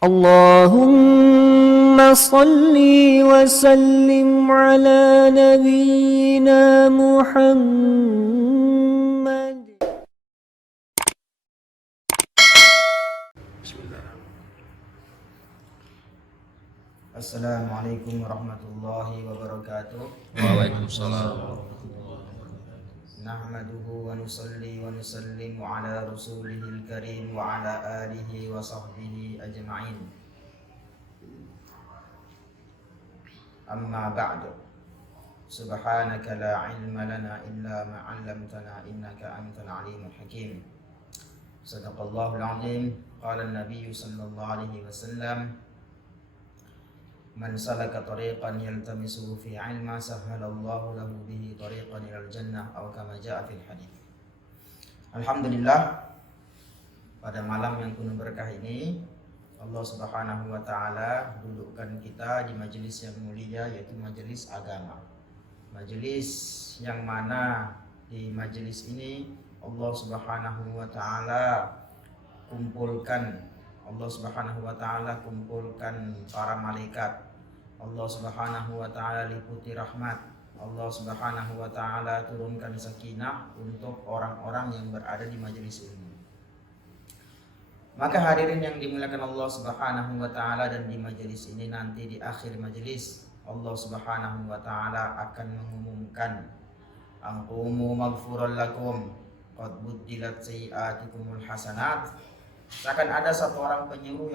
اللهم صل وسلم على نبينا محمد. Assalamualaikum warahmatullahi wabarakatuh. Waalaikumsalam. Nahmaduhu wa nusalli wa nusallimu ala rasulihil karim wa ala alihi wa sahbihi ajma'in. Amma ba'du. Subhanaka la ilma lana illa ma 'allamtana innaka antal alimul hakim. Sadaqallahul azim. Qala an-nabiy sallallahu alaihi wasallam, man salaka tariqan yaltamisuhu fi ilma sahhalallahu lahu bihi tariqan ilal jannah aw kama jaa fil hadits. Alhamdulillah, pada malam yang penuh berkah ini Allah Subhanahu wa taala dudukkan kita di majelis yang mulia, yaitu majelis agama. Majelis yang mana di majelis ini Allah Subhanahu wa taala kumpulkan para malaikat. Allah Subhanahu wa taala liputi rahmat. Allah Subhanahu wa taala turunkan sakinah untuk orang-orang yang berada di majelis ini. Maka hadirin yang dimuliakan Allah Subhanahu wa taala, dan di majelis ini nanti di akhir majelis Allah Subhanahu wa taala akan mengumumkan, "Anqumu maghfuran lakum qad buddilat sayyi'atikumul hasanat." Seakan ada seorang penyeru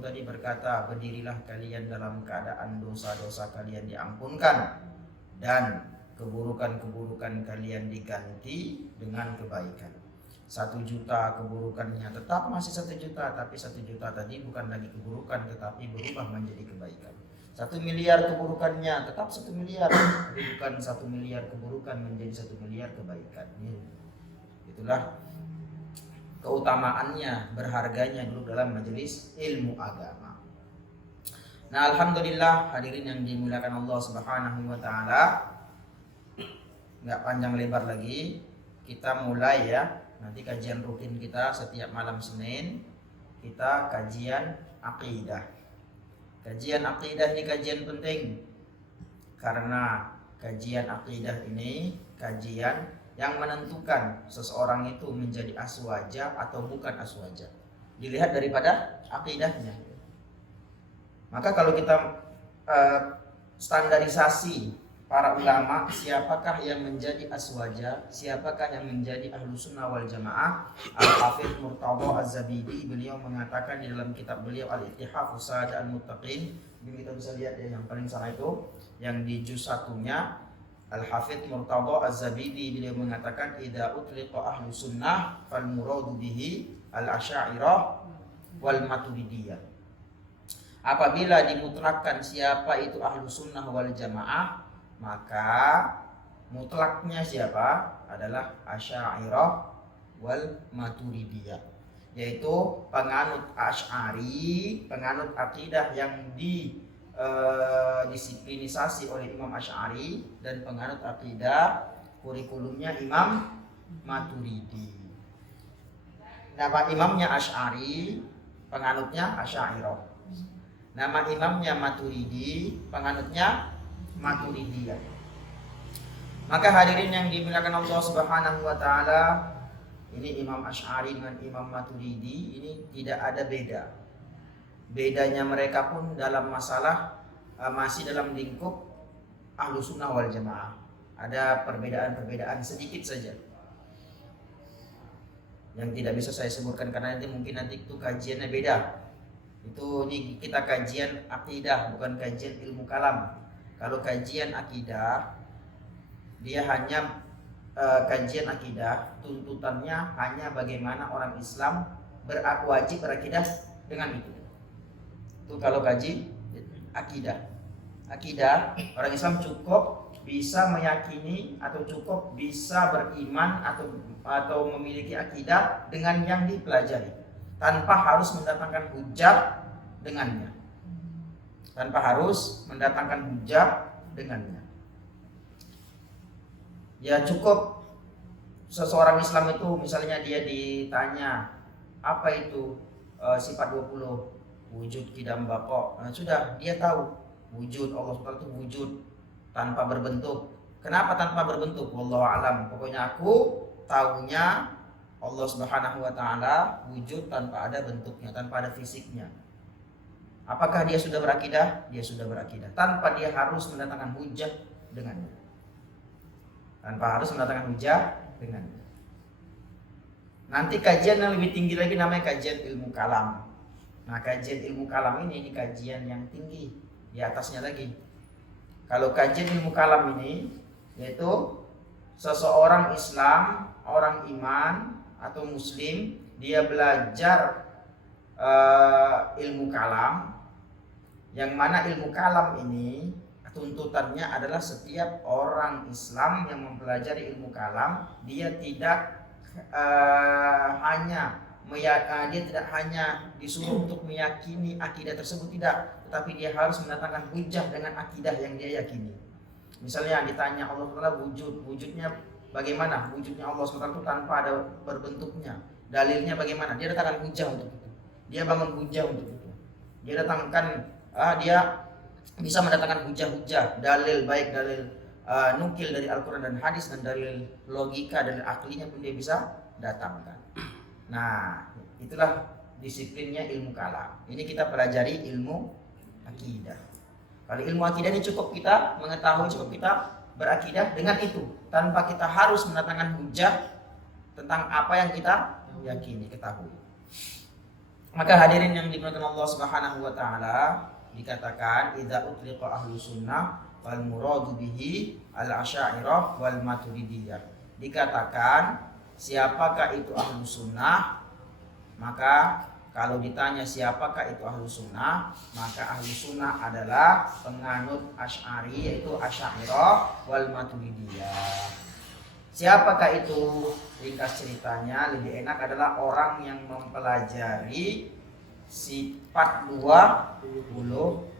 tadi berkata, "Berdirilah kalian dalam keadaan dosa-dosa kalian diampunkan dan keburukan-keburukan kalian diganti dengan kebaikan." 1 juta keburukannya tetap masih 1 juta, tapi 1 juta tadi bukan lagi keburukan tetapi berubah menjadi kebaikan. 1 miliar keburukannya tetap 1 miliar, tapi bukan 1 miliar keburukan menjadi 1 miliar kebaikan. Itulah keutamaannya, berharganya dulu dalam majelis ilmu agama. Nah, alhamdulillah hadirin yang dimuliakan Allah Subhanahu wa taala, enggak panjang lebar lagi, kita mulai ya. Nanti kajian rutin kita setiap malam Senin, kita kajian akidah. Kajian akidah ini kajian penting, karena kajian akidah ini kajian yang menentukan seseorang itu menjadi aswaja atau bukan aswaja, dilihat daripada akidahnya. Maka kalau kita standarisasi para ulama, siapakah yang menjadi aswaja, siapakah yang menjadi ahlu sunnah wal jamaah, Al-Hafidz Murtadha Az-Zabidi beliau mengatakan di dalam kitab beliau Al-Ittihafus Sada Al-Muttaqin, kita bisa lihat ya, yang paling sana itu yang di juz 1-nya Al-Hafidz Murtadha Az-Zabidi beliau mengatakan, idza utliqa ahlu sunnah fal muradu bihi al-asy'ariyah wal maturidiyah. Apabila dimutlakkan siapa itu ahlu sunnah wal jamaah, maka mutlaknya siapa? Adalah asy'ariyah wal maturidiyah, yaitu penganut Asy'ari, penganut akidah yang disiplinisasi oleh Imam Asy'ari, dan penganut akidah kurikulumnya Imam Maturidi. Nama imamnya Asy'ari, penganutnya Asy'ariyah. Nama imamnya Maturidi, penganutnya Maturidiyah. Maka hadirin yang dimuliakan Allah Subhanahu wa taala, ini Imam Asy'ari dengan Imam Maturidi ini tidak ada beda. Bedanya mereka pun dalam masalah masih dalam lingkup ahlu sunnah wal jamaah. Ada perbedaan-perbedaan sedikit saja yang tidak bisa saya sebutkan karena mungkin nanti itu kajiannya beda. Ini kita kajian akidah, bukan kajian ilmu kalam. Kalau kajian akidah, dia hanya kajian akidah, tuntutannya hanya bagaimana orang Islam wajib berakidah dengan itu. Itu kalau kaji akidah. Akidah, orang Islam cukup bisa meyakini atau cukup bisa beriman atau memiliki akidah dengan yang dipelajari, tanpa harus mendatangkan hujah dengannya. Ya cukup seseorang Islam itu misalnya dia ditanya apa itu sifat 20, wujud qidam baqa. Nah, sudah dia tahu wujud Allah SWT itu wujud tanpa berbentuk. Kenapa tanpa berbentuk? Wallahu alam. Pokoknya aku tahunya Allah Subhanahu wa taala wujud tanpa ada bentuknya, tanpa ada fisiknya. Apakah dia sudah berakidah? Dia sudah berakidah tanpa dia harus mendatangkan hujah dengannya. Tanpa harus mendatangkan hujah dengannya. Nanti kajian yang lebih tinggi lagi namanya kajian ilmu kalam. Nah, kajian ilmu kalam ini kajian yang tinggi, di atasnya lagi. Kalau kajian ilmu kalam ini yaitu seseorang Islam, orang iman atau muslim, dia belajar ilmu kalam, yang mana ilmu kalam ini tuntutannya adalah setiap orang Islam yang mempelajari ilmu kalam, dia tidak dia tidak hanya disuruh untuk meyakini akidah tersebut, tidak, tetapi dia harus mendatangkan hujah dengan akidah yang dia yakini. Misalnya ditanya Allah Taala wujudnya bagaimana? Wujudnya Allah SWT itu tanpa ada berbentuknya. Dalilnya bagaimana? Dia datangkan hujah untuk itu. Dia bangun hujah untuk itu. Dia datangkan dia bisa mendatangkan hujah-hujah, dalil, baik dalil nukil dari Al-Quran dan hadis, dan dalil logika dan aklinya pun dia bisa datangkan. Nah, itulah disiplinnya ilmu kalam. Ini kita pelajari ilmu akidah. Kalau ilmu akidah ini cukup kita mengetahui, cukup kita berakidah dengan itu, tanpa kita harus mendatangkan hujah tentang apa yang kita yakini, ketahui. Maka hadirin yang dimuliakan Allah Subhanahu wa taala, dikatakan idza utliqa ahlu sunnah wal muradu bihi al asy'ariyah wal maturidiyah. Dikatakan siapakah itu ahlu sunnah, maka kalau ditanya siapakah itu ahlu sunnah, maka ahlu sunnah adalah penganut Asy'ari, yaitu Asy'ariyah wal Maturidiyah. Siapakah itu? Ringkas ceritanya lebih enak adalah orang yang mempelajari sifat 20,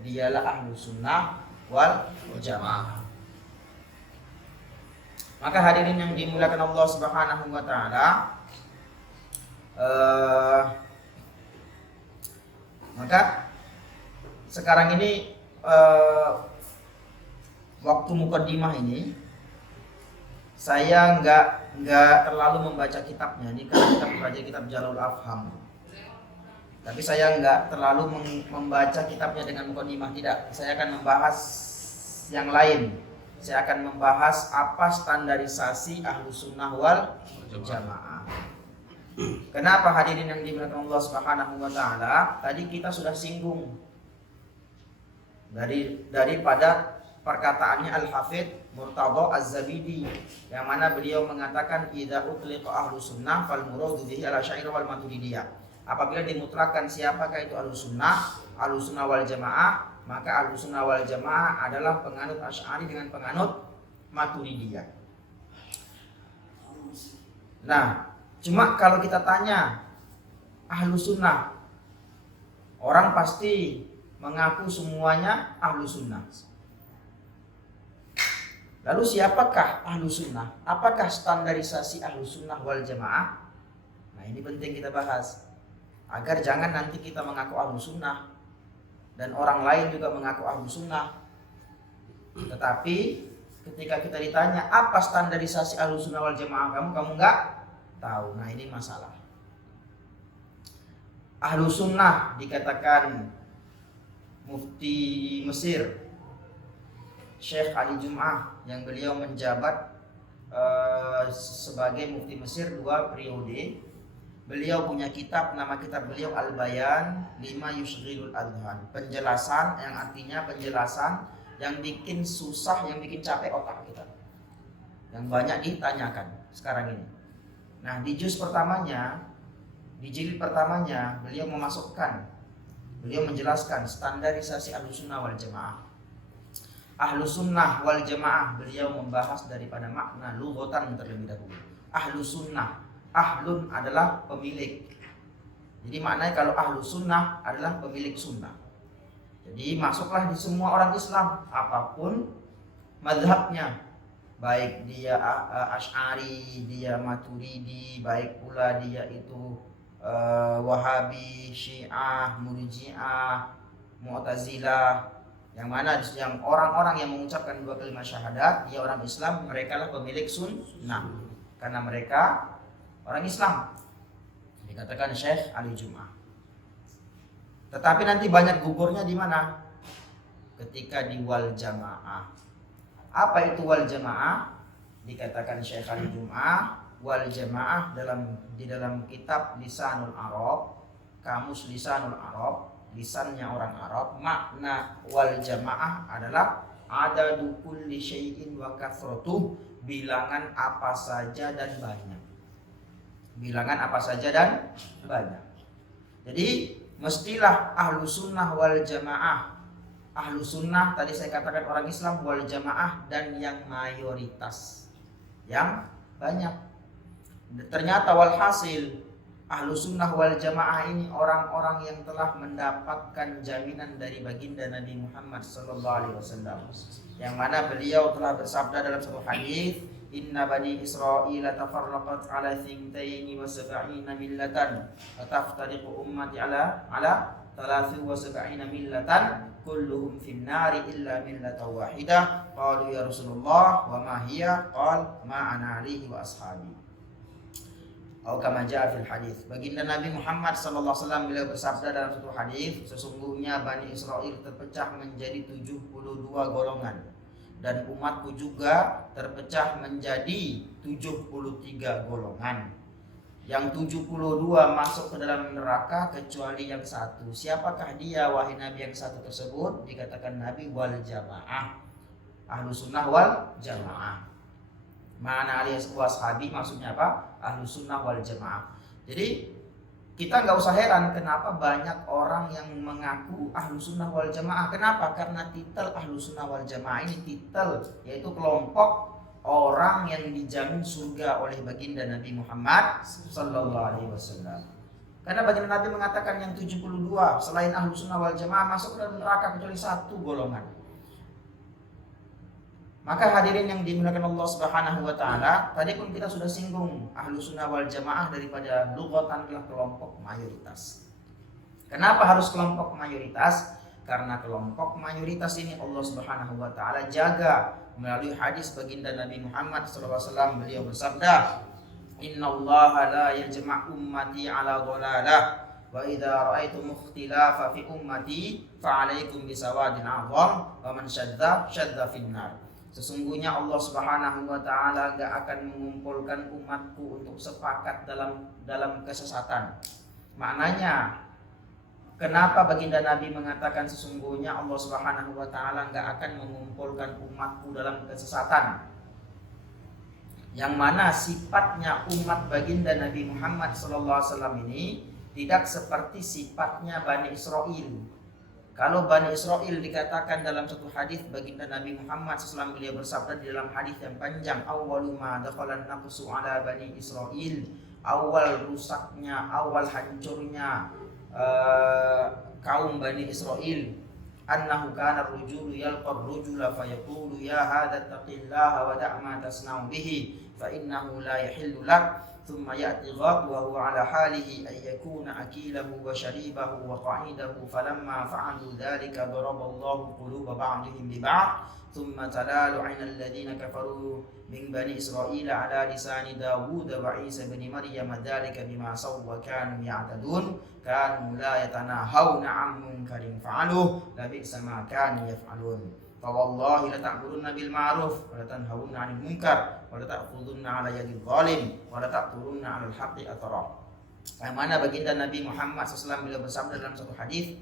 dialah ahlu sunnah wal jamaah. Maka hadirin yang dimuliakan Allah Subhanahu wa taala, maka sekarang ini waktu mukaddimah ini saya nggak terlalu membaca kitabnya ini, karena kita membaca kitab Jalul Afham. Tapi saya nggak terlalu membaca kitabnya dengan mukaddimah, tidak. Saya akan membahas yang lain. Saya akan membahas apa standarisasi ahlu sunnah wal jamaah. Kenapa hadirin yang dimuliakan Allah Subhanahu wa taala? Tadi kita sudah singgung daripada perkataannya Al-Hafidz Murtadha Az-Zabidi, yang mana beliau mengatakan idza utliqa ahlu sunnah fal muradu bihi al-asy'ariyah wal maturidiyah. Apabila dimutlakan siapakah itu ahlu sunnah wal jamaah, maka ahlu sunnah wal jamaah adalah penganut Asy'ari dengan penganut Maturidiyah. Nah, cuma kalau kita tanya ahlu sunnah, orang pasti mengaku semuanya ahlu sunnah. Lalu siapakah ahlu sunnah? Apakah standarisasi ahlu sunnah wal jamaah? Nah, ini penting kita bahas, agar jangan nanti kita mengaku ahlu sunnah dan orang lain juga mengaku ahlu sunnah, tetapi ketika kita ditanya apa standarisasi ahlu sunnah wal jamaah, kamu nggak tahu. Nah, ini masalah. Ahlu sunnah dikatakan Mufti Mesir Syekh Ali Jum'ah, yang beliau menjabat sebagai Mufti Mesir 2 periode. Beliau punya kitab, nama kitab beliau Al-Bayan Lima Yushghilul Adhan. Penjelasan, yang artinya penjelasan yang bikin susah, yang bikin capek otak kita, yang banyak ditanyakan sekarang ini. Nah, di juz pertamanya, di jilid pertamanya, beliau menjelaskan standarisasi ahlu sunnah wal jamaah. Ahlu sunnah wal jamaah, beliau membahas daripada makna lughatan terlebih dahulu. Ahlu sunnah, ahlun adalah pemilik. Jadi maknanya kalau ahlu sunnah adalah pemilik sunnah. Jadi masuklah di semua orang Islam, apapun mazhabnya, baik dia Asy'ari, dia Maturidi, baik pula dia itu Wahabi, Syiah, Murji'ah, Mu'tazilah, yang mana yang orang-orang yang mengucapkan dua kalimat syahadat, dia orang Islam, mereka lah pemilik sunnah karena mereka orang Islam, dikatakan Syekh Ali Jum'ah. Tetapi nanti banyak gugurnya di mana? Ketika di wal jamaah. Apa itu wal jamaah? Dikatakan Syekh Ali Jum'ah, wal jamaah di dalam kitab Lisanul Arab, kamus Lisanul Arab, lisannya orang Arab, makna wal jamaah adalah adadu kulli syai'in wa kathratuh, bilangan apa saja dan banyak. Bilangan apa saja dan banyak. Jadi mestilah ahlu sunnah wal jamaah. Ahlu sunnah tadi saya katakan orang Islam, wal jamaah dan yang mayoritas, yang banyak. Ternyata walhasil ahlu sunnah wal jamaah ini orang-orang yang telah mendapatkan jaminan dari baginda Nabi Muhammad SAW, yang mana beliau telah bersabda dalam satu hadis, Inna bani Israil tafarraqat ala thintaini wa sab'ina millatan wa taftariqu ummati ala 73 millatan kulluhum finnari illa millatan wahidah. Qalu ya Rasulullah wa ma hiya? Qal ma ana alihi wa ashabi. Atau kama jaa fil hadis. Baginda Nabi Muhammad sallallahu alaihi wasallam beliau bersabda dalam satu hadis, sesungguhnya Bani Israil terpecah menjadi 72 golongan dan umatku juga terpecah menjadi 73 golongan. Yang 72 masuk ke dalam neraka kecuali yang satu. Siapakah dia wahai Nabi yang satu tersebut? Dikatakan Nabi wal jamaah. Ahlu sunnah wal jamaah. Mana alias washabi maksudnya apa? Ahlu sunnah wal jamaah. Jadi kita nggak usah heran kenapa banyak orang yang mengaku ahlu sunnah wal jamaah. Kenapa? Karena titel ahlu sunnah wal jamaah ini titel, yaitu kelompok orang yang dijamin surga oleh baginda Nabi Muhammad sallallahu alaihi wasallam. Karena baginda Nabi mengatakan yang 72 selain ahlu sunnah wal jamaah masuk ke dalam neraka kecuali satu golongan. Maka hadirin yang dimuliakan Allah Subhanahu wa taala, tadi pun kita sudah singgung ahlu sunnah wal jamaah daripada lughatan adalah kelompok mayoritas. Kenapa harus kelompok mayoritas? Karena kelompok mayoritas ini Allah Subhanahu wa taala jaga melalui hadis baginda Nabi Muhammad SAW. Beliau bersabda, Innallaha la yajma' ummati ala dhalalah wa idza ra'aitum ikhtilafa fi ummati fa'alaikum bisawadin 'azam wa man syadda finnar. Sesungguhnya Allah Subhanahu wa taala enggak akan mengumpulkan umatku untuk sepakat dalam kesesatan. Maknanya, kenapa baginda Nabi mengatakan sesungguhnya Allah Subhanahu wa taala enggak akan mengumpulkan umatku dalam kesesatan? Yang mana sifatnya umat baginda Nabi Muhammad sallallahu alaihi wasallam ini tidak seperti sifatnya Bani Israil. Kalau Bani Israil dikatakan dalam satu hadis baginda Nabi Muhammad SAW beliau bersabda di dalam hadis yang panjang, awwalu ma dakhalan naqsu ala Bani Israil, awal rusaknya, awal hancurnya kaum Bani Israil, annahu kana ar-rujulu yalqa ar-rujula fayaqulu ya hadha taqillaha wa da' ma tasna'u bihi fa innahu la yahillu lak. ثم يأتي غد وهو على حاله أن يكون أكيله وشريبه وقعيده فلما فعلوا ذلك ضرب الله قلوب بعضهم ببعض ثم تلال عين الذين كفروا من بني إسرائيل على لسان داود وعيسى بن مريم ذلك بما عصوا وكانوا يعتدون كانوا لا يتناهون عن منكر فعلوه لبئس ما كانوا يفعلون. Fawallahi la ta'murunna bil ma'ruf wa la tanhawunna 'anil munkar wa la ta'khudunna 'ala yadil zalim wa la ta'turunna 'alal haqqi athara. Yang mana baginda Nabi Muhammad SAW beliau bersabda dalam satu hadis,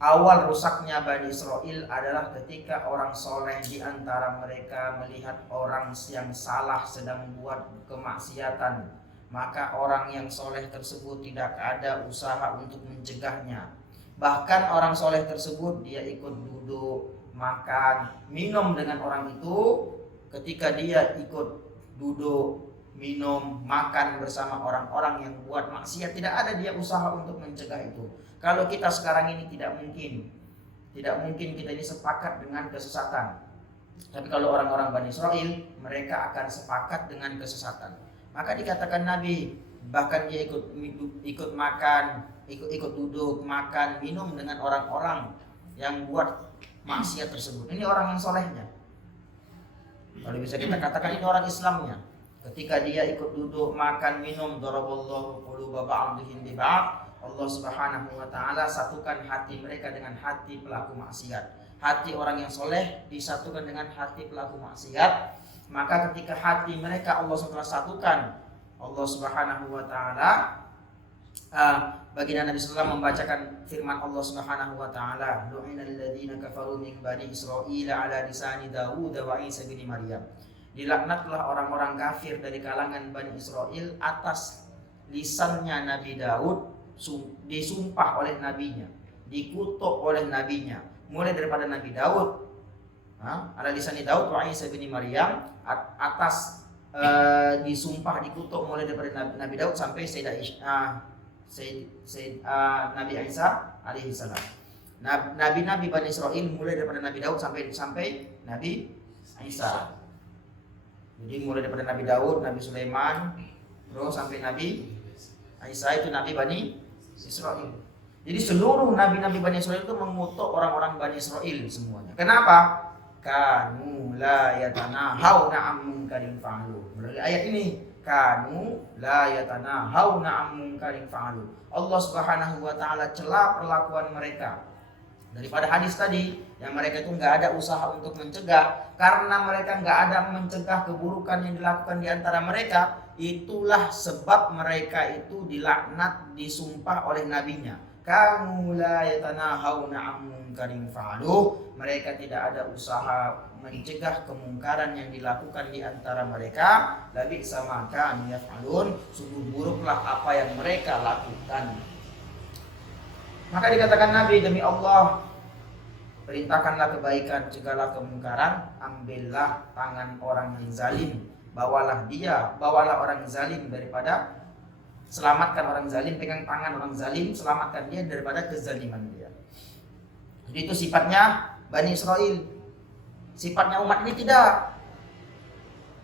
awal rusaknya Bani Israil adalah ketika orang soleh di antara mereka melihat orang yang salah sedang buat kemaksiatan, maka orang yang soleh tersebut tidak ada usaha untuk mencegahnya. Bahkan orang soleh tersebut dia ikut duduk, makan, minum dengan orang itu. Ketika dia ikut duduk, minum, makan bersama orang-orang yang buat maksiat, tidak ada dia usaha untuk mencegah itu. Kalau kita sekarang ini tidak mungkin kita ini sepakat dengan kesesatan. Tapi kalau orang-orang Bani Israil, mereka akan sepakat dengan kesesatan. Maka dikatakan Nabi, bahkan dia ikut makan, ikut duduk, makan, minum dengan orang-orang yang buat maksiat tersebut. Ini orang yang solehnya. Kalau bisa kita katakan ini orang Islamnya. Ketika dia ikut duduk, makan, minum, daraballahu quluba ba'dihim bi ba'd, Allah Subhanahu wa taala satukan hati mereka dengan hati pelaku maksiat. Hati orang yang soleh disatukan dengan hati pelaku maksiat. Maka ketika hati mereka Allah SWT satukan, Allah Subhanahu wa taala baginda Nabi SAW membacakan firman Allah Subhanahu wa taala, "Lu'inal ladzina kafaru min bani Israil ala lisani Daud wa Isa bin Maryam." Dilaknatlah orang-orang kafir dari kalangan Bani Israel atas lisannya Nabi Daud, disumpah oleh nabinya, dikutuk oleh nabinya, mulai daripada Nabi Daud, ala lisani Daud wa Isa bin Maryam, atas disumpah dikutuk mulai daripada Nabi Daud sampai Nabi Isa alaihi salam. Nabi-nabi Bani Israel mulai daripada Nabi Daud sampai Nabi Isa. Jadi mulai daripada Nabi Daud, Nabi Sulaiman, terus sampai Nabi Isa itu Nabi Bani Israel. Jadi seluruh Nabi-Nabi Bani Israel itu mengutuk orang-orang Bani Israel semuanya. Kenapa? Kanu la yatanahawna an munkarin fa'alu. Melalui ayat ini, kanu la yatanahawna an munkarin fa'alu. Allah Subhanahu wa taala cela perlakuan mereka. Daripada hadis tadi yang mereka itu nggak ada usaha untuk mencegah, karena mereka nggak ada mencegah keburukan yang dilakukan di antara mereka, itulah sebab mereka itu dilaknat, disumpah oleh nabinya. Kamu la yatanahawna an munkarin fa'alu. Mereka tidak ada usaha mencegah kemungkaran yang dilakukan di antara mereka. Labi sama kan yaf'alun, sungguh buruklah apa yang mereka lakukan. Maka dikatakan Nabi, demi Allah, perintahkanlah kebaikan, cegahlah kemungkaran, ambillah tangan orang yang zalim, bawalah orang zalim daripada, selamatkan orang zalim, pegang tangan orang zalim, selamatkan dia daripada kezaliman dia. Jadi itu sifatnya Bani Israel. Sifatnya umat ini tidak.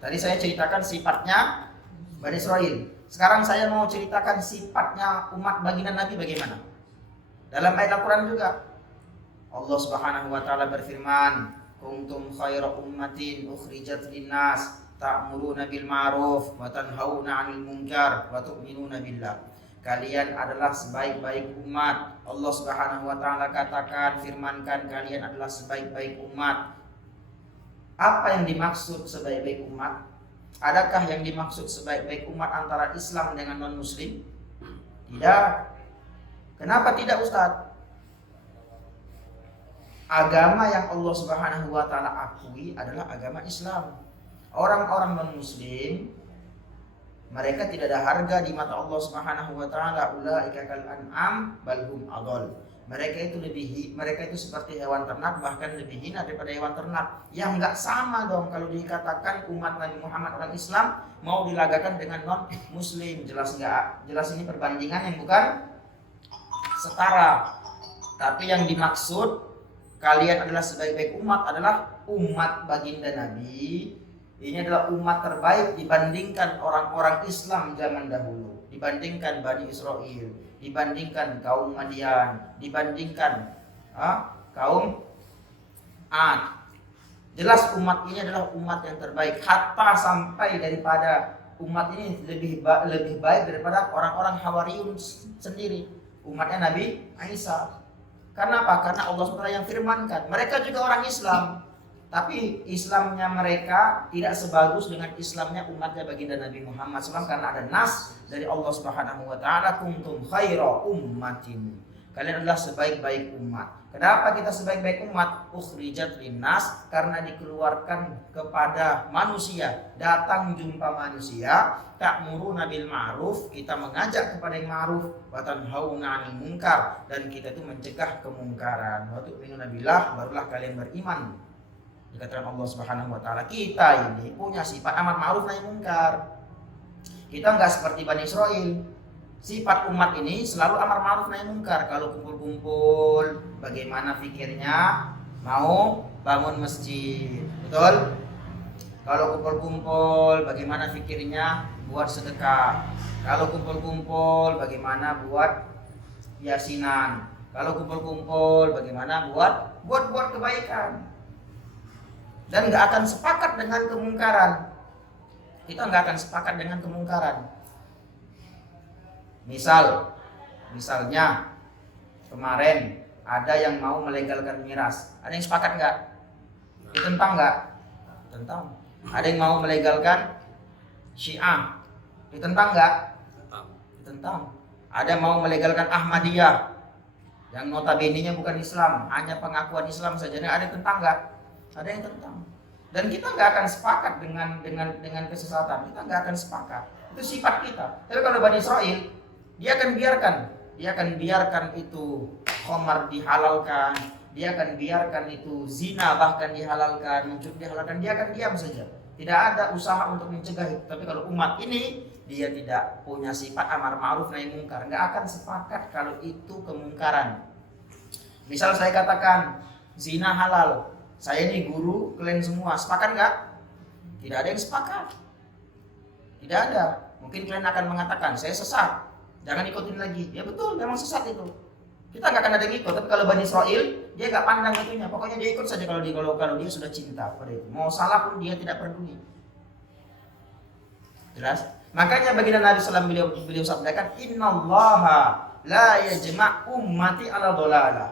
Tadi saya ceritakan sifatnya Bani Israel. Sekarang saya mau ceritakan sifatnya umat baginda Nabi bagaimana. Dalam ayat Al-Quran juga Allah Subhanahu wa taala berfirman, kuntum khaira ummatin ukhrijat linnas ta'muruna bil ma'ruf wa tanhauna 'anil munkar wa tu'minuna billah. Kalian adalah sebaik-baik umat. Allah Subhanahu wa taala katakan, firmankan, kalian adalah sebaik-baik umat. Apa yang dimaksud sebaik-baik umat? Adakah yang dimaksud sebaik-baik umat antara Islam dengan non-muslim? Tidak. Kenapa tidak, Ustaz? Agama yang Allah Subhanahu wa taala akui adalah agama Islam. Orang-orang non-muslim, mereka tidak ada harga di mata Allah Subhanahu wa taala. Ulaika kal an'am bal hum adall. Mereka itu seperti hewan ternak, bahkan lebih hina daripada hewan ternak. Yang enggak sama dong kalau dikatakan umat Nabi Muhammad orang Islam mau dilagakan dengan non-muslim. Jelas enggak? Jelas ini perbandingan yang bukan setara. Tapi yang dimaksud kalian adalah sebaik-baik umat adalah umat baginda Nabi. Ini adalah umat terbaik dibandingkan orang-orang Islam zaman dahulu, dibandingkan Bani Israel, dibandingkan kaum Madian, dibandingkan kaum Ad. Jelas umat ini adalah umat yang terbaik. Hatta sampai daripada umat ini lebih baik daripada orang-orang Hawariyun sendiri, umatnya Nabi Isa. Karena apa? Karena Allah SWT yang firmankan. Mereka juga orang Islam, tapi Islamnya mereka tidak sebagus dengan Islamnya umatnya baginda Nabi Muhammad SAW, karena ada nas dari Allah Subhanahu wa taala, kuntum khaira ummatin. Kalian adalah sebaik-baik umat. Kenapa kita sebaik-baik umat? Ukhrijat linnas, karena dikeluarkan kepada manusia, datang jumpa manusia. Ta'muruna bil ma'ruf, kita mengajak kepada yang ma'ruf, wa tanhauna 'anil munkar, dan kita itu mencegah kemungkaran. Wa tu'minuna billah, barulah kalian beriman. Dikatakan Allah Subhanahu wa taala, kita ini punya sifat amar ma'ruf nahi munkar. Kita enggak seperti Bani Israel. Sifat umat ini selalu amar ma'ruf nahi munkar. Kalau kumpul-kumpul, bagaimana fikirnya? Mau bangun masjid, betul? Kalau kumpul-kumpul, bagaimana fikirnya? buat sedekah. Kalau kumpul-kumpul, bagaimana buat yasinan. Kalau kumpul-kumpul, bagaimana buat kebaikan. Dan nggak akan sepakat dengan kemungkaran. Kita nggak akan sepakat dengan kemungkaran. Misalnya kemarin ada yang mau melegalkan miras. Ada yang sepakat nggak? Ditentang nggak? Tentang. Ada yang mau melegalkan Syiah. Ditentang nggak? Ditentang. Ada yang mau melegalkan Ahmadiyah, yang notabene-nya bukan Islam, hanya pengakuan Islam saja. Ada yang tentang nggak? Ada yang tentang. Dan kita nggak akan sepakat dengan kesesatan. Kita nggak akan sepakat. Itu sifat kita. Tapi kalau Bani Israel, dia akan biarkan itu khamar dihalalkan, dia akan biarkan itu zina bahkan dihalalkan, mencuri dihalalkan, dia akan diam saja. Tidak ada usaha untuk mencegah itu. Tapi kalau umat ini, dia tidak punya sifat amar ma'ruf nahi mungkar, nggak akan sepakat kalau itu kemungkaran. Misal saya katakan zina halal, saya ini guru, kalian semua sepakat nggak? Tidak ada yang sepakat. Tidak ada. Mungkin kalian akan mengatakan saya sesat, jangan ikutin lagi. Ya betul, memang sesat itu. Kita nggak akan ada yang ikut. Tapi kalau Bani Israel, dia nggak pandang itunya. Pokoknya dia ikut saja kalau dia sudah cinta pada itu. Mau salah pun dia tidak peduli. Jelas? Makanya baginda Nabi SAW beliau sabdakan, Innallaha la yajma' ummati ala dhalalah.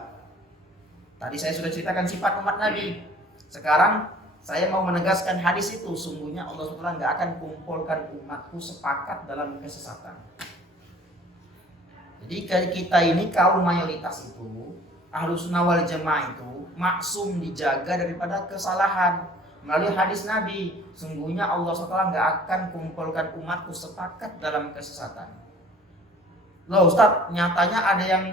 Tadi saya sudah ceritakan sifat umat Nabi. Sekarang saya mau menegaskan hadis itu. Sungguhnya Allah SWT nggak akan kumpulkan umatku sepakat dalam kesesatan. Jadi kita ini kaum mayoritas itu, Ahlus Sunnah wal Jamaah itu maksum dijaga daripada kesalahan. Melalui hadis Nabi, sungguhnya Allah SWT nggak akan kumpulkan umatku sepakat dalam kesesatan. Loh Ustaz, nyatanya ada yang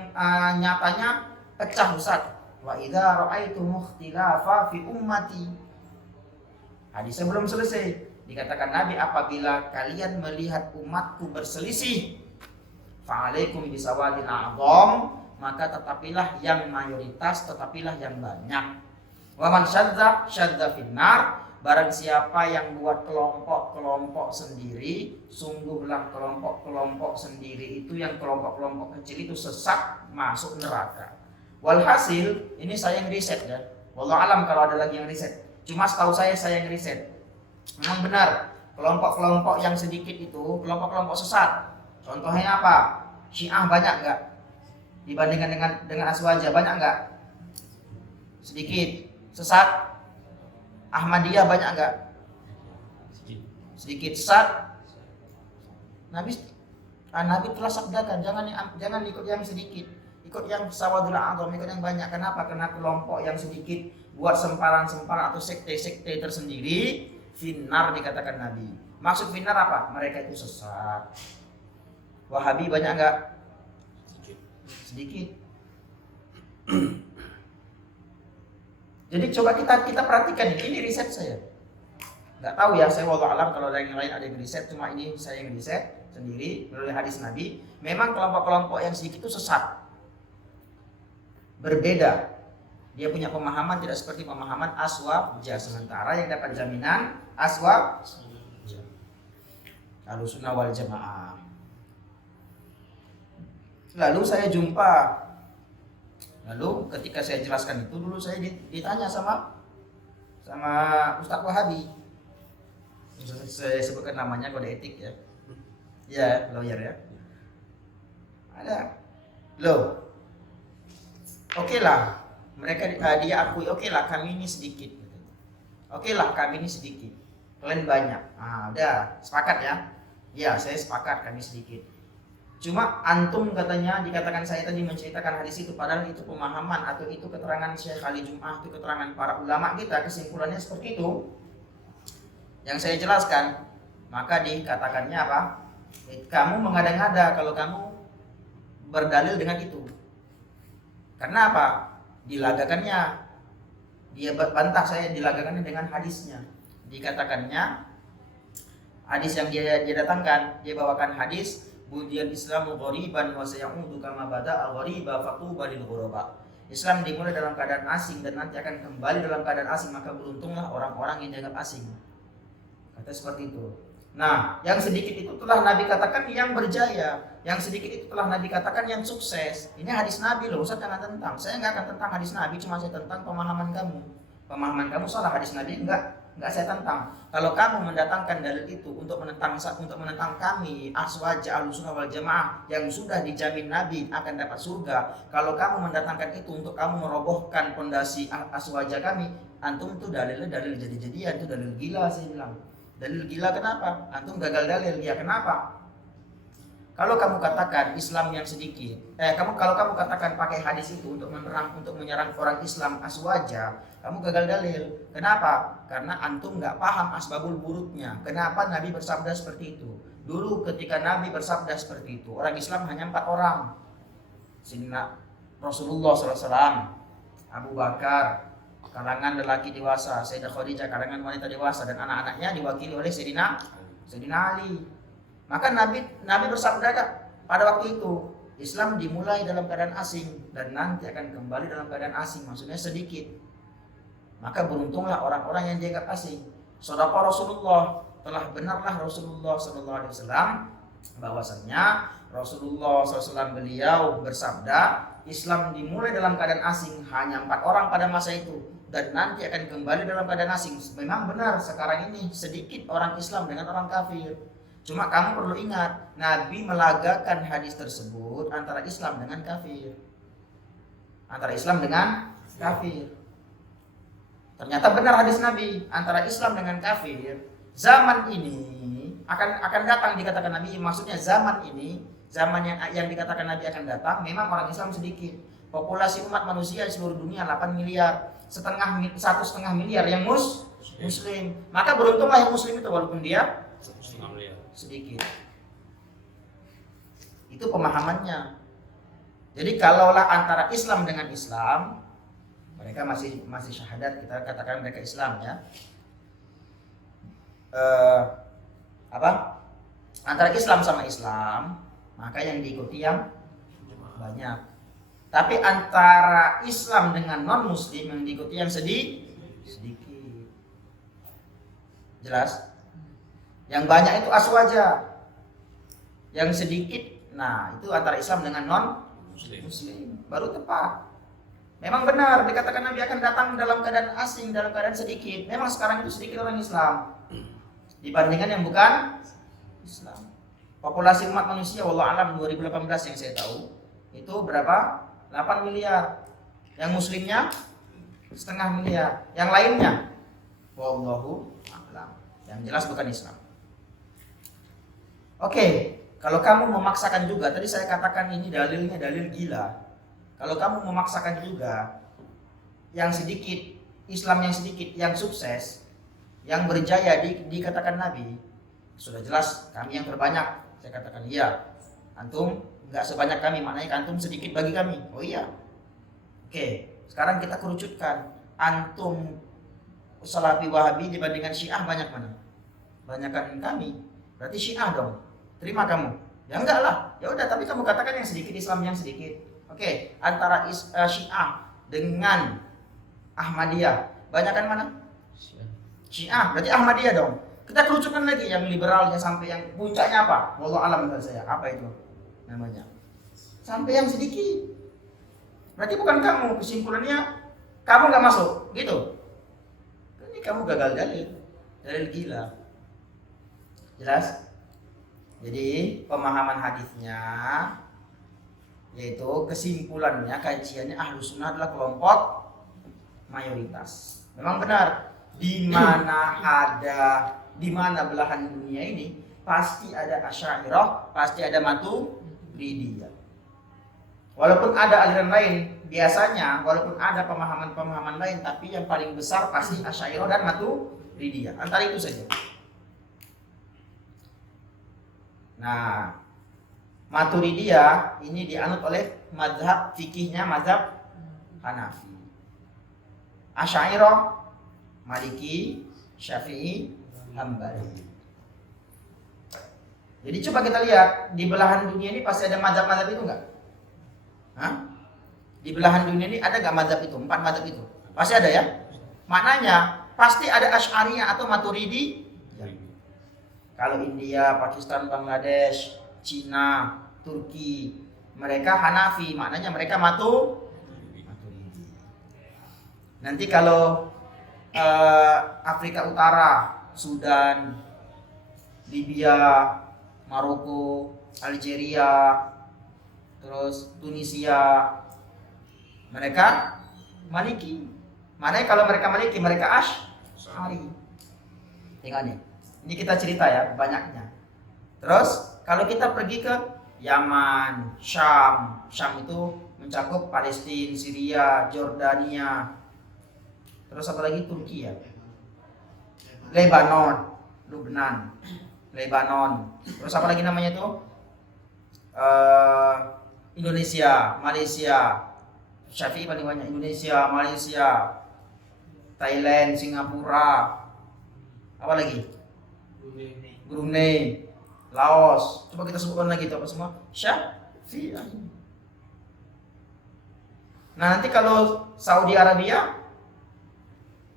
nyatanya pecah Ustaz. Wa idza ra'aitum ikhtilafa fi ummati. Hadisnya belum selesai. Dikatakan Nabi, apabila kalian melihat umatku berselisih, fa'alaikum bisawadil a'dham, maka tetapilah yang mayoritas, tetapilah yang banyak. Wa man syadza finnar, barang siapa yang buat kelompok-kelompok sendiri, sungguhlah kelompok-kelompok sendiri itu, yang kelompok-kelompok kecil itu sesat, masuk neraka. Walhasil, ini saya yang riset ya. Wallahu alam kalau ada lagi yang riset. Cuma setahu saya yang riset. Memang benar, kelompok-kelompok yang sedikit itu kelompok-kelompok sesat. Contohnya apa? Syiah banyak enggak? Dibandingkan dengan Aswaja banyak enggak? Sedikit. Sesat. Ahmadiyah banyak enggak? Sedikit. Sesat. Nabi telah sabdakan, jangan ikut yang sedikit. Ikut yang sawadul a'dham, ikut yang banyak. Kenapa? Karena kelompok yang sedikit buat sempalan-sempalan atau sekte-sekte tersendiri, finnar dikatakan Nabi. Maksud finnar apa? Mereka itu sesat. Wahabi banyak enggak? Sedikit. Jadi coba kita perhatikan ini riset saya. Enggak tahu ya, saya wallahu alam kalau yang lain ada yang riset, cuma ini saya yang riset sendiri melalui hadis Nabi. Memang kelompok-kelompok yang sedikit itu sesat. Berbeda. Dia punya pemahaman tidak seperti pemahaman Aswabjah, sementara yang dapat jaminan Aswabjah. Ahlus Sunnah wal Jamaah. Lalu saya jumpa, ketika saya jelaskan itu, dulu saya ditanya sama Ustadz Wahabi. Saya sebutkan namanya, kode etik ya. Ya, lawyer ya. Ada. Loh. Oke lah, mereka dia akui, oke lah kami ini sedikit. Oke lah kami ini sedikit. Kalian banyak. Udah, sepakat ya? Ya, saya sepakat kami sedikit. Cuma antum katanya, dikatakan saya tadi menceritakan hadis itu, padahal itu pemahaman atau itu keterangan Syekh Ali Jum'ah, itu keterangan para ulama kita, kesimpulannya seperti itu. Yang saya jelaskan, maka dikatakannya apa? Kamu mengada-ngada kalau kamu berdalil dengan itu. Karena apa? Dilagakannya, dia bantah saya, dilagakannya dengan hadisnya. Dikatakannya, hadis yang dia datangkan, dia bawakan hadis, Budial Islamu ghoriban wa sayaudu kama bada'a ghoriba fatuba lil ghuraba. Islam dimulai dalam keadaan asing dan nanti akan kembali dalam keadaan asing, maka beruntunglah orang-orang yang dianggap asing. Kata seperti itu. Nah, yang sedikit itu telah Nabi katakan yang berjaya, yang sedikit itu telah Nabi katakan yang sukses. Ini hadis Nabi loh, Ustaz jangan tentang. Saya nggak akan tentang hadis Nabi, cuma saya tentang pemahaman kamu. Pemahaman kamu salah, hadis Nabi nggak saya tentang. Kalau kamu mendatangkan dalil itu untuk menentang kami Aswaja Ahlussunnah wal Jamaah yang sudah dijamin Nabi akan dapat surga, kalau kamu mendatangkan itu untuk kamu merobohkan pondasi Aswaja kami, antum itu dalilnya dalil jadi-jadian, itu dalil gila saya bilang. Dalil gila kenapa? Antum gagal dalil. Ya kenapa? Kalau kamu katakan Islam yang sedikit, kalau kamu katakan pakai hadis itu untuk menyerang orang Islam aswaja, kamu gagal dalil. Kenapa? Karena antum nggak paham asbabul buruknya. Kenapa Nabi bersabda seperti itu? Dulu ketika Nabi bersabda seperti itu, orang Islam hanya 4 orang. Sayyidina Rasulullah SAW, Abu Bakar, kalangan lelaki dewasa, Sayyidah Khadijah, kalangan wanita dewasa, dan anak-anaknya diwakili oleh Sayyidina Ali. Maka Nabi bersabda pada waktu itu, Islam dimulai dalam keadaan asing dan nanti akan kembali dalam keadaan asing, maksudnya sedikit. Maka beruntunglah orang-orang yang dianggap asing. Shadaqah Rasulullah, telah benarlah Rasulullah SAW bahwasannya Rasulullah SAW beliau bersabda, Islam dimulai dalam keadaan asing, hanya 4 orang pada masa itu, dan nanti akan kembali dalam keadaan asing. Memang benar sekarang ini sedikit orang Islam dengan orang kafir. Cuma kamu perlu ingat, Nabi melagakan hadis tersebut antara Islam dengan kafir. Antara Islam dengan kafir. Ternyata benar hadis Nabi, antara Islam dengan kafir. Zaman ini akan datang, dikatakan Nabi, maksudnya zaman ini, zaman yang dikatakan Nabi akan datang, memang orang Islam sedikit. Populasi umat manusia di seluruh dunia 8 miliar, 1,5 miliar yang muslim. Maka beruntunglah yang muslim itu walaupun dia sedikit. Itu pemahamannya. Jadi kalaulah antara Islam dengan Islam, mereka masih syahadat, kita katakan mereka Islam ya. Antara Islam sama Islam, maka yang diikuti yang banyak. Tapi antara Islam dengan non Muslim yang diikuti yang sedikit. Jelas? Yang banyak itu aswaja. Yang sedikit, nah itu antara Islam dengan non Muslim. Baru tepat. Memang benar dikatakan Nabi akan datang dalam keadaan asing, dalam keadaan sedikit. Memang sekarang itu sedikit orang Islam dibandingkan yang bukan Islam. Populasi umat manusia wallahu alam 2018 yang saya tahu itu berapa? 8 miliar. Yang muslimnya 0,5 miliar. Yang lainnya wallahu a'lam. Yang jelas bukan Islam. Oke, kalau kamu memaksakan juga, tadi saya katakan ini dalilnya dalil gila. Kalau kamu memaksakan juga yang sedikit, Islam yang sedikit, yang sukses, yang berjaya dikatakan Nabi, sudah jelas kami yang terbanyak. Saya katakan iya. Antum nggak sebanyak kami, maknanya antum sedikit bagi kami. Oh iya. Oke, sekarang kita kerucutkan. Antum Salafi Wahabi dibandingkan Syiah banyak mana? Banyakan kami. Berarti Syiah dong. Terima kamu. Ya enggak lah. Ya udah, tapi kamu katakan yang sedikit, Islam yang sedikit. Oke, antara Syiah dengan Ahmadiyah, banyakan mana? Syiah. Berarti Ahmadiyah dong. Kita kerucutkan lagi yang liberalnya sampai yang puncaknya apa? Wallahu alam menurut saya. Apa itu namanya? Sampai yang sedikit. Berarti bukan kamu, kesimpulannya kamu nggak masuk, gitu. Ini kamu gagal dalil gila. Jelas? Jadi pemahaman hadisnya, yaitu kesimpulannya, kajiannya Ahlussunnah adalah kelompok mayoritas. Memang benar, di mana belahan dunia ini pasti ada Asy'ariyah, pasti ada Maturidiyah. Walaupun ada aliran lain, biasanya walaupun ada pemahaman-pemahaman lain, tapi yang paling besar pasti Asy'ariyah dan Maturidiyah. Antara itu saja. Nah, Maturidiyah ini dianut oleh mazhab fikihnya mazhab Hanafi. Asy'ariyah, Maliki, Syafi'i, Hambali. Jadi coba kita lihat di belahan dunia ini pasti ada mazhab-mazhab itu enggak? Hah? Di belahan dunia ini ada enggak mazhab itu? 4 mazhab itu? Pasti ada ya? Maknanya pasti ada Asy'ariyah atau Maturidi. Kalau India, Pakistan, Bangladesh, Cina, Turki, mereka Hanafi, maknanya mereka Maturidi. Nanti kalau Afrika Utara, Sudan, Libya, Maroko, Algeria, terus Tunisia, mereka Maliki. Maknanya kalau mereka Maliki, mereka Asy'ari. Tengok nih, ini kita cerita ya banyaknya. Terus kalau kita pergi ke Yaman, Syam itu mencakup Palestina, Syria, Jordania, terus apa lagi Turki ya, Lebanon, Lebanon, terus apa lagi namanya tuh, Indonesia, Malaysia, Syafi'i paling banyak Indonesia, Malaysia, Thailand, Singapura, apa lagi? Brunei, Laos. Coba kita sebutkan lagi itu apa semua? Syafi'i. Nah, nanti kalau Saudi Arabia,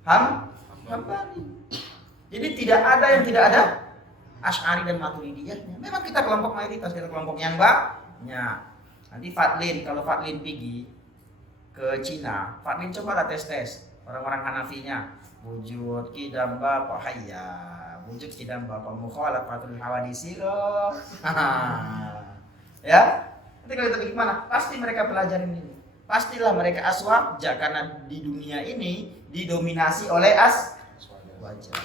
Hambali. Jadi tidak ada yang tidak ada Asy'ari dan Maturidiyahnya. Memang kita kelompok mayoritas, kita kelompok yang banyak. Nanti kalau Fadlin pergi ke Cina, Fadlin cobalah tes orang-orang Hanafinya. Wujud kidamba kok hayya, wujud kidamba kok mukhalafatul hawadisi loh. Ya, nanti kalau kita pergi kemana? Pasti mereka pelajarin ini. Pastilah mereka aswaja, karena di dunia ini didominasi oleh aswaja.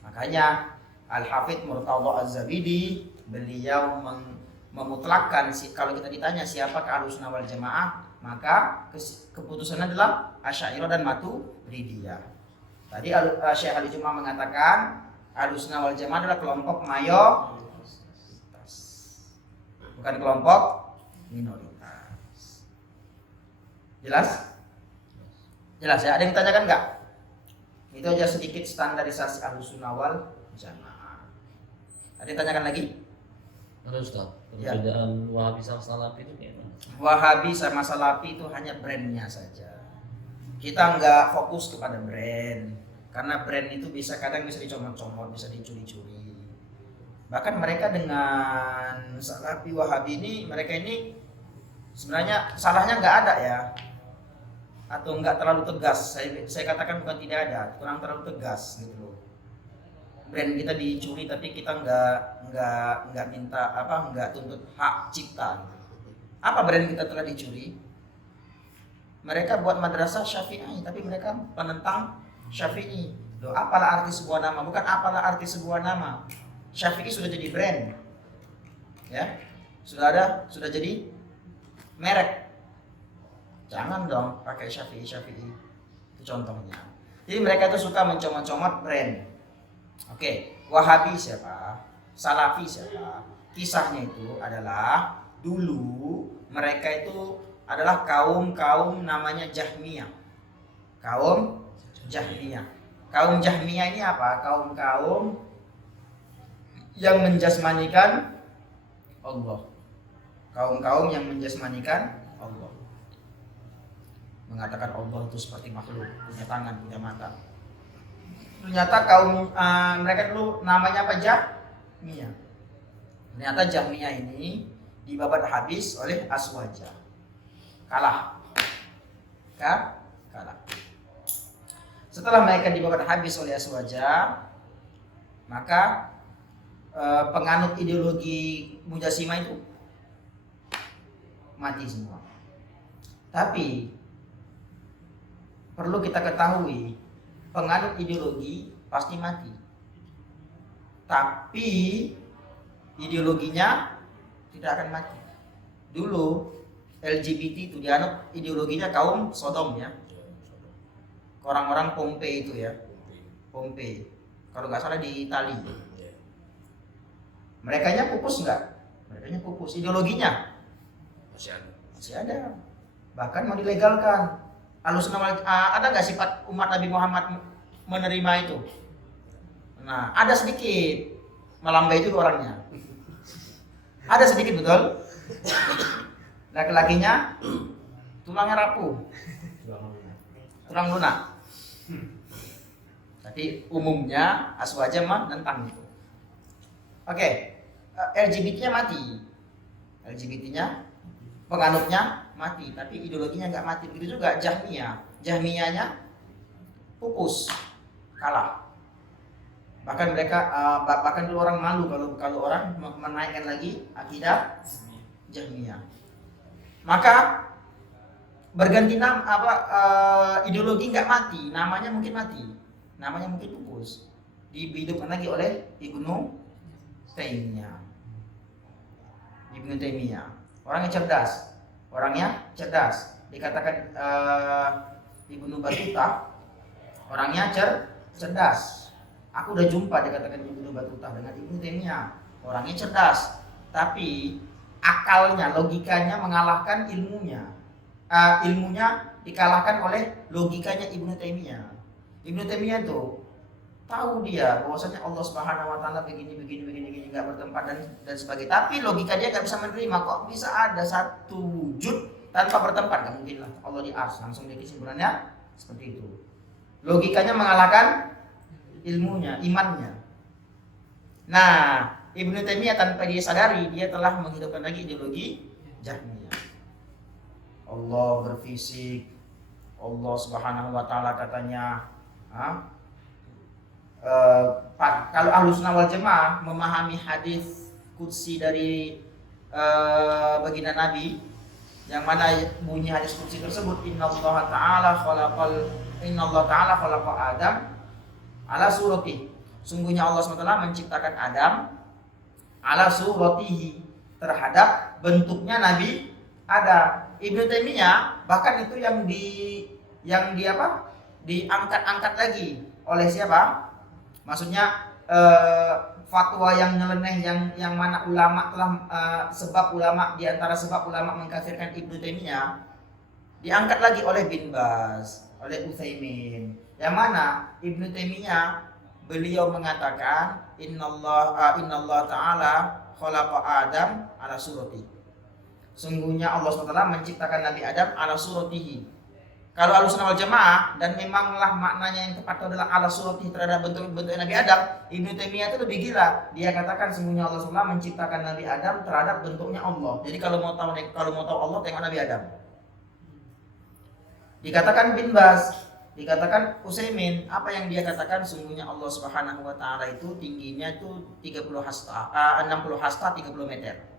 Makanya Al-Hafidz Murtadha Az-Zabidi beliau memutlakkan, kalau kita ditanya siapakah Ahlussunnah wal Jamaah, maka keputusannya adalah Asy'ariyah dan Maturidiyah. Tadi Syekh Ali Jum'ah mengatakan Ahlussunnah wal Jamaah adalah kelompok mayoritas, bukan kelompok minoritas. Jelas? Jelas ya? Ada yang tanyakan nggak? Itu aja sedikit standarisasi Ahlussunnah wal Jamaah. Ada yang tanyakan lagi? Ada Ustaz, perbedaan Wahabi sama Salafi itu gimana? Wahabi sama Salafi itu hanya brandnya saja. Kita nggak fokus kepada brand, karena brand itu kadang bisa dicomot-comot, bisa dicuri-curi. Bahkan mereka dengan Salafi Wahabi ini, mereka ini sebenarnya salahnya nggak ada ya, atau nggak terlalu tegas. Saya katakan bukan tidak ada, kurang terlalu tegas gitu loh. Brand kita dicuri tapi kita nggak minta nggak tuntut hak cipta gitu. Apa brand kita telah dicuri? Mereka buat madrasah Syafi'i tapi mereka penentang Syafi'i. Loh, apalah arti sebuah nama? Bukan apalah arti sebuah nama. Syafi'i sudah jadi brand. Ya. Sudah jadi merek. Jangan dong pakai Syafi'i. Itu contohnya. Jadi mereka itu suka mencomot-comot brand. Oke, Wahabi siapa? Salafi siapa? Kisahnya itu adalah dulu mereka itu adalah kaum namanya Jahmiyah. Kaum Jahmiyah. Kaum Jahmiyah ini apa? Kaum yang menjasmanikan Allah. Kaum yang menjasmanikan Allah. Mengatakan Allah itu seperti makhluk, punya tangan, punya mata. Ternyata mereka dulu namanya apa? Jahmiyah. Ternyata Jahmiyah ini dibabat habis oleh Aswaja. Kalah. Setelah mereka dibabat habis oleh Aswaja, maka penganut ideologi Mujassimah itu mati semua. Tapi perlu kita ketahui, penganut ideologi pasti mati. Tapi ideologinya tidak akan mati. Dulu LGBT itu dianut ideologinya kaum Sodom ya. Orang-orang Pompei itu ya. Pompei. Kalau nggak salah di Itali. Merekanya pupus nggak? Merekanya pupus. Ideologinya masih ada. Bahkan mau dilegalkan. Ahlussunnah ada nggak sifat umat Nabi Muhammad menerima itu? Nah, ada sedikit. Melambai itu orangnya. Ada sedikit betul. Laki-lakinya tulangnya rapuh. Tulang lunak. Tapi umumnya Aswaja mah tentang itu. Oke, LGBT-nya mati. LGBT-nya, penganutnya mati, tapi ideologinya nggak mati. Begitu juga Jahmiyah. Jahmiyahnya pupus, kalah. Bahkan mereka bahkan dulu orang malu kalau orang menaikkan lagi akidah Jahmiyah. Maka berganti nama ideologi nggak mati, namanya mungkin mati, namanya mungkin pupus, dihidupkan lagi oleh Ibnu Taimiyah. Ibnu Taimiyah orangnya cerdas, dikatakan Ibnu Battuta orangnya cerdas. Aku udah jumpa dikatakan Ibnu Battuta dengan Ibnu Taimiyah, orangnya cerdas, tapi akalnya, logikanya mengalahkan ilmunya. Ilmunya dikalahkan oleh logikanya Ibnu Taimiyah. Ibnu Taimiyah tuh tahu dia bahwasanya Allah Subhanahu wa taala begini enggak bertempat dan sebagainya. Tapi logika dia enggak bisa menerima, kok bisa ada satu wujud tanpa bertempat? Enggak mungkin lah. Allah di ars, langsung dia kesimpulannya seperti itu. Logikanya mengalahkan ilmunya, imannya. Nah, Ibnu Taimiyah tanpa dia sadari dia telah menghidupkan lagi ideologi Jahmiyah. Allah berfisik, Allah Subhanahu wa taala katanya, kalau Ahlus Sunnah wal Jamaah memahami hadis qudsi dari baginda Nabi, yang mana bunyi hadis qudsi tersebut, Innallaha ta'ala khalaqa Adam ala surati. Sungguhnya Allah SWT menciptakan Adam ala suratihi, terhadap bentuknya Nabi Adam. Ibnu Taimiyah bahkan itu yang diangkat-angkat lagi oleh siapa? Maksudnya fatwa yang nyeleneh yang mana ulama telah di antara sebab ulama mengkafirkan Ibnu Taimiyah diangkat lagi oleh Bin Baz, oleh Utsaimin. Yang mana Ibnu Taimiyah beliau mengatakan innallaha ta'ala khalaqa Adam ala surati. Sungguhnya Allah SWT menciptakan Nabi Adam ala suratihi. Kalau Ahlussunnah wal Jamaah, dan memanglah maknanya yang tepat adalah ala suratihi, terhadap bentuk Nabi Adam, Ibnu Taimiyah itu lebih gila. Dia katakan sungguhnya Allah SWT menciptakan Nabi Adam terhadap bentuknya Allah. Jadi kalau mau tahu Allah, tengok Nabi Adam. Dikatakan Bin Baz, dikatakan Utsaimin, apa yang dia katakan? Sungguhnya Allah Subhanahu wa taala itu tingginya itu 60 hasta 30 meter.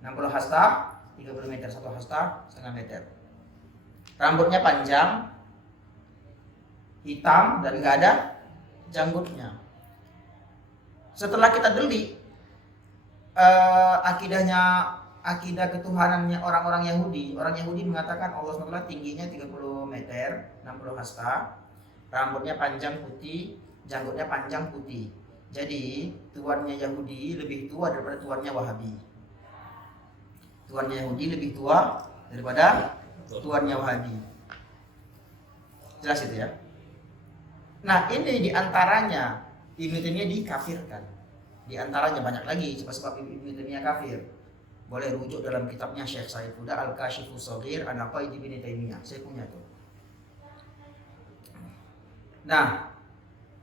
60 hasta 30 meter, 1 hasta setengah meter. Rambutnya panjang, hitam, dan gak ada janggutnya. Setelah kita delik akidah ketuhanannya orang-orang Yahudi. Orang Yahudi mengatakan Allah SWT tingginya 30 meter, 60 hasta, rambutnya panjang putih, janggutnya panjang putih. Jadi tuannya Yahudi lebih tua daripada tuannya Wahabi. Tuannya Yahudi lebih tua daripada tuannya Wahabi. Jelas itu ya. Nah, ini diantaranya Ibnu Taimiyah dikafirkan. Diantaranya banyak lagi sebab Ibnu Taimiyah kafir. Boleh rujuk dalam kitabnya Syekh Said Huda Al-Kashifus Shaghir an Aqaid Ibnu Taimiyah. Saya punya itu. Nah,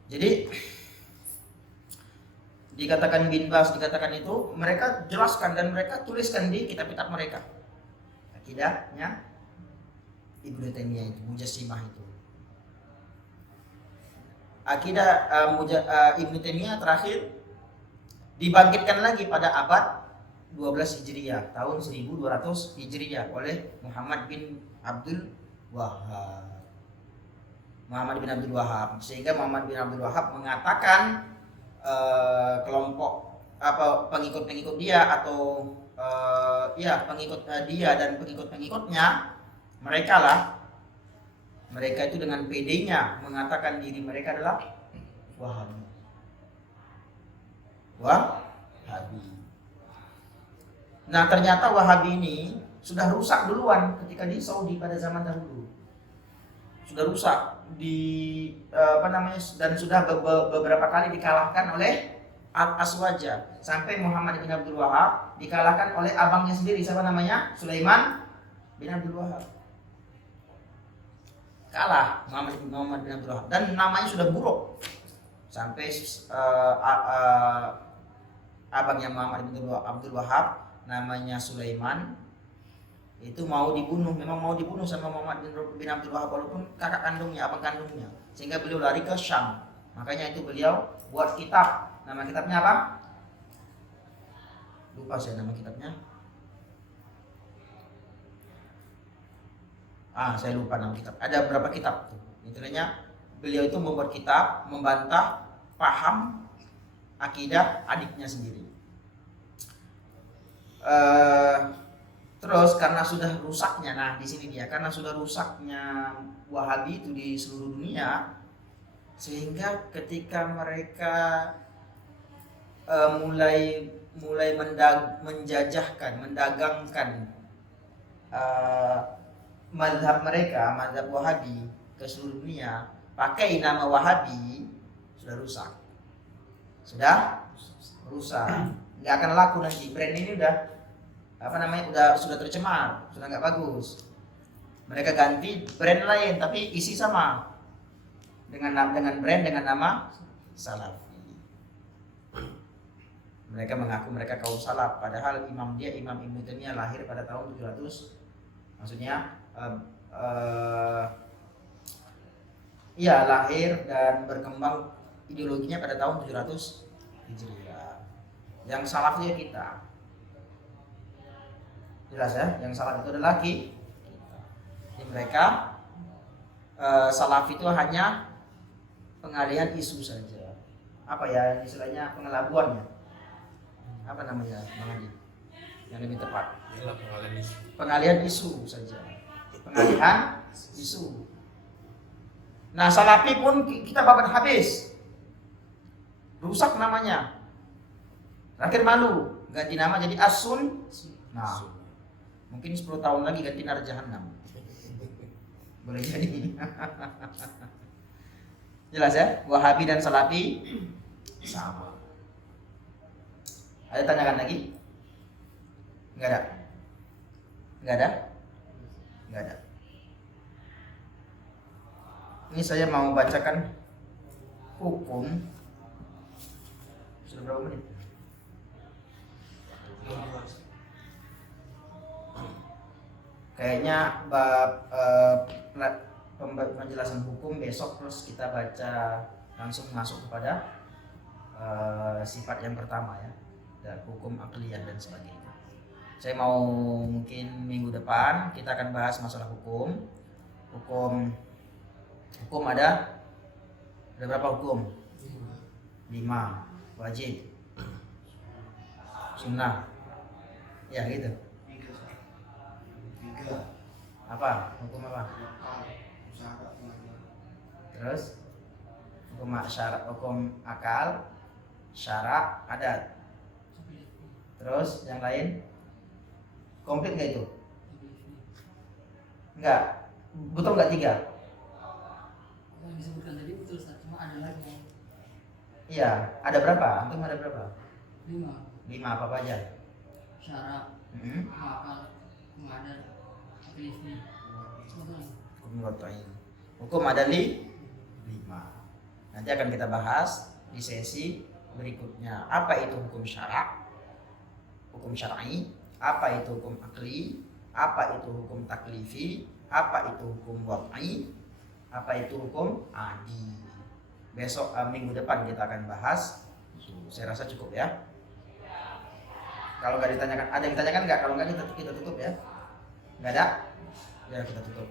jadi dikatakan Bin Baz, dikatakan itu, mereka jelaskan dan mereka tuliskan di kitab-kitab mereka. Akidahnya Ibnu Taimiyah itu, Mujassimah itu. Akidah Ibnu Taimiyah terakhir dibangkitkan lagi pada abad 12 Hijriah, tahun 1200 Hijriah oleh Muhammad bin Abdul Wahhab. Sehingga Muhammad bin Abdul Wahhab mengatakan kelompok pengikut-pengikut dia atau pengikut dia dan pengikut-pengikutnya, mereka itu dengan PD-nya mengatakan diri mereka adalah Wahabi. Nah, ternyata Wahabi ini sudah rusak duluan ketika di Saudi pada zaman dahulu. Sudah rusak dan sudah beberapa kali dikalahkan oleh Al-Aswaja, sampai Muhammad bin Abdul Wahhab dikalahkan oleh abangnya sendiri, siapa namanya? Sulaiman bin Abdul Wahhab. Kalah Muhammad bin Abdul Wahhab dan namanya sudah buruk sampai abangnya Muhammad bin Abdul Wahab namanya Sulaiman itu mau dibunuh, memang mau dibunuh sama Muhammad bin Abdul Wahab walaupun kakak kandungnya, abang kandungnya, sehingga beliau lari ke Syam. Makanya itu beliau buat kitab. Nama kitabnya apa? Lupa saya nama kitabnya. Saya lupa nama kitab. Ada berapa kitab tuh? Intinya beliau itu membuat kitab membantah paham akidah adiknya sendiri. Terus karena sudah rusaknya, nah di sini dia, karena sudah rusaknya Wahabi itu di seluruh dunia, sehingga ketika mereka mulai menjajahkan, mendagangkan mazhab mereka, mazhab Wahabi ke seluruh dunia, pakai nama Wahabi, sudah rusak, nggak akan laku nanti. Brand ini udah sudah tercemar, sudah nggak bagus. Mereka ganti brand lain tapi isi sama dengan brand dengan nama Salafi. Mereka mengaku mereka kaum salaf, padahal Imam Ibnu Taimiyah lahir pada tahun 700, maksudnya lahir dan berkembang ideologinya pada tahun 700 Hijriah. Yang salaf itu kita. Jelas ya, yang salaf itu adalah kita. Jadi mereka salaf itu hanya pengalihan isu saja. Apa ya istilahnya, pengelabuannya? Apa namanya, Bang Haji? Yang lebih tepat. Iyalah pengalihan isu. Pengalihan isu saja. Pengalihan isu. Nah, Salafi pun kita babat habis. Rusak namanya. Terakhir malu, ganti nama jadi As-Sun. Nah, mungkin 10 tahun lagi ganti Nar Jahannam. Boleh jadi. Jelas ya, Wahabi dan Salafi sama. Ada tanyakan lagi? Enggak ada? Enggak ada? Enggak ada. Ini saya mau bacakan hukum. Sudah berapa menit? Kayaknya bab penjelasan hukum besok, terus kita baca langsung masuk kepada sifat yang pertama ya, dan hukum akliyah dan sebagainya. Saya mau mungkin minggu depan kita akan bahas masalah hukum. Hukum ada berapa hukum? 5. Wajib, sunnah, ya gitu. 3. Apa? Hukum apa? Terus hukum akal, syarak, adat. Terus yang lain komplit nggak itu? Enggak. Betul nggak 3? Yang disebutkan tadi betul, cuma ada lagi. Iya, ada berapa? Antum ada berapa? 5. 5 apa aja? Syarat, akal, adat, taklifnya. Hukum ada 5. Nanti akan kita bahas di sesi berikutnya. Apa itu hukum syarak? Hukum syar'i, apa itu hukum akli, apa itu hukum taklifi, apa itu hukum wad'i, apa itu hukum adi. Besok minggu depan kita akan bahas. Saya rasa cukup ya. Kalau nggak ditanyakan, ada yang ditanyakan nggak? Kalau nggak kita tutup ya. Nggak ada? Ya kita tutup.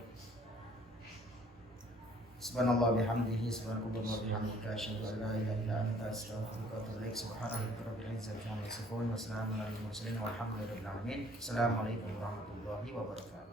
Subhanallah bihamdihi, subhanallah bihamdika, asyhadu an la ilaha illa anta, astaghfiruka wa atubu ilaik. Subhanaka rabbil izzati amma yasifun, wa salamun alal mursalin, walhamdulillahi rabbil alamin. Assalamualaikum warahmatullahi wabarakatuh.